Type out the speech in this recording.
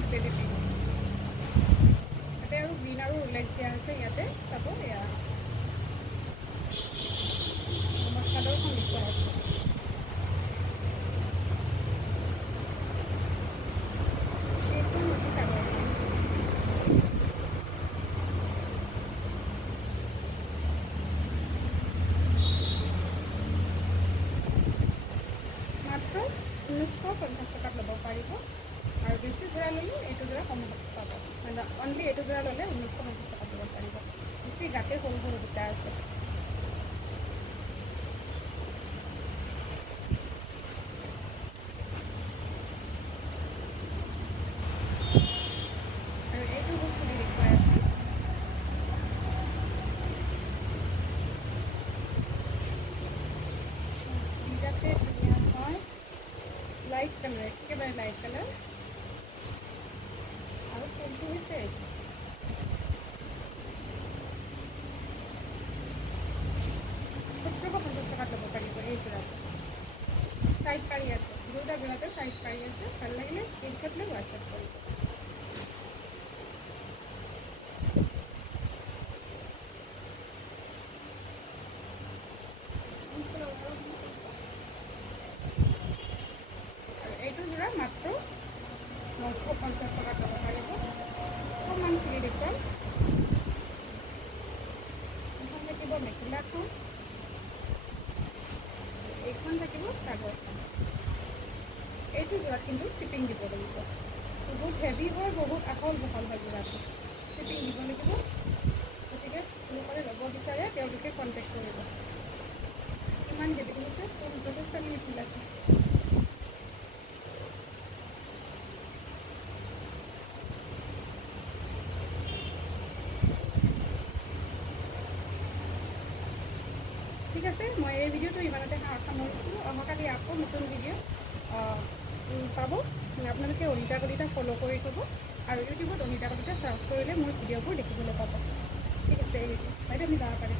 light baby pink ইয়াতে আৰু green আৰু লেগছ দিয়া হৈছে ইয়াতে চাব এয়া চাদৰখন দেখুৱাই আছোঁ এইখন হৈছে চাদৰখন মাত্ৰ 1950 টকাত ল'ব পাৰিব আৰু বেছি যোৰা ল'লে এইটো যোৰা কমত পাব মানে অনলি এইটো যোৰা ল'লে 1950 টকাত ল'ব পাৰিব গোটেই গাতে সৰু সৰু দুটা আছে আৰু এইটো বহুত খুলি দেখুৱাই আছোঁ বিৰাটে ধুনীয়া হয় লাইট কালাৰ একেবাৰে লাইট কালাৰ আৰু ফুলটো হৈছে এইটো 1750 টকাত ল'ব পাৰিব এই যোৰাটো সাইড পাৰি আছে দুটা যোৰাতে সাইড পাৰি আছে ভাল লাগিলে স্ক্ৰীনশ্বট লৈ হোৱাটছআপ কৰিব আৰু এইটো যোৰা মাত্ৰ 950 টকাত ল'ব পাৰিব অকণমান খুলি দেখুৱাম এখন থাকিব মেখেলাখন এইখন থাকিব চাদৰখন এইটো যোৰাত কিন্তু শ্বিপিং দিব লাগিব বহুত হেভি হয় বহুত আহল বহল হয় যোৰাটো শ্বিপিং দিব লাগিব গতিকে লোকলে ল'ব বিচাৰে তেওঁলোকে কণ্টেক্ট কৰিব ইমান হেভি দিছে ফুল যথেষ্টখিনি ফুল আছে ঠিক আছে মই এই ভিডিঅ'টো ইমানতে সামৰিছোঁ অহাকালি আকৌ নতুন ভিডিঅ' পাব আপোনালোকে অনিতা কলিতা ফ'ল' কৰি থ'ব আৰু ইউটিউবত অনিতা কলিতা চাৰ্চ কৰিলে মোৰ ভিডিঅ'বোৰ দেখিবলৈ পাব ঠিক আছে এৰিছোঁ বাইদেউ আমি যাব পাৰে